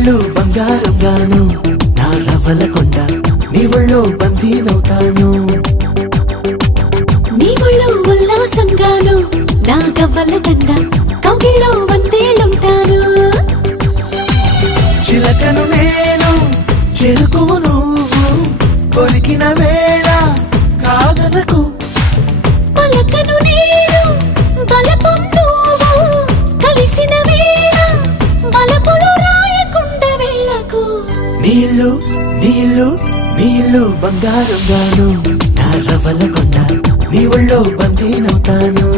ఇల్లు బంగారంగాను నా రవ్వల కొండ నీ ఒళ్ళో బందీనవుతాను నీ ఒళ్ళో ఉల్లాసంగాను నా గవ్వల దండ కౌగిల్లో వందేలుంటాను చిలకను నేను చెరుకు నువ్వు కొరికిన వేళ కాదనకు పలకను నేను బలపం నువ్వు కలిసిన వేళ బలపులు రాయకుండా వెళ్ళకు నీళ్ళు నీళ్ళు నీళ్ళు బంగారంగాను నా రవ్వల కొండ నీ ఒళ్ళో బందీనవుతాను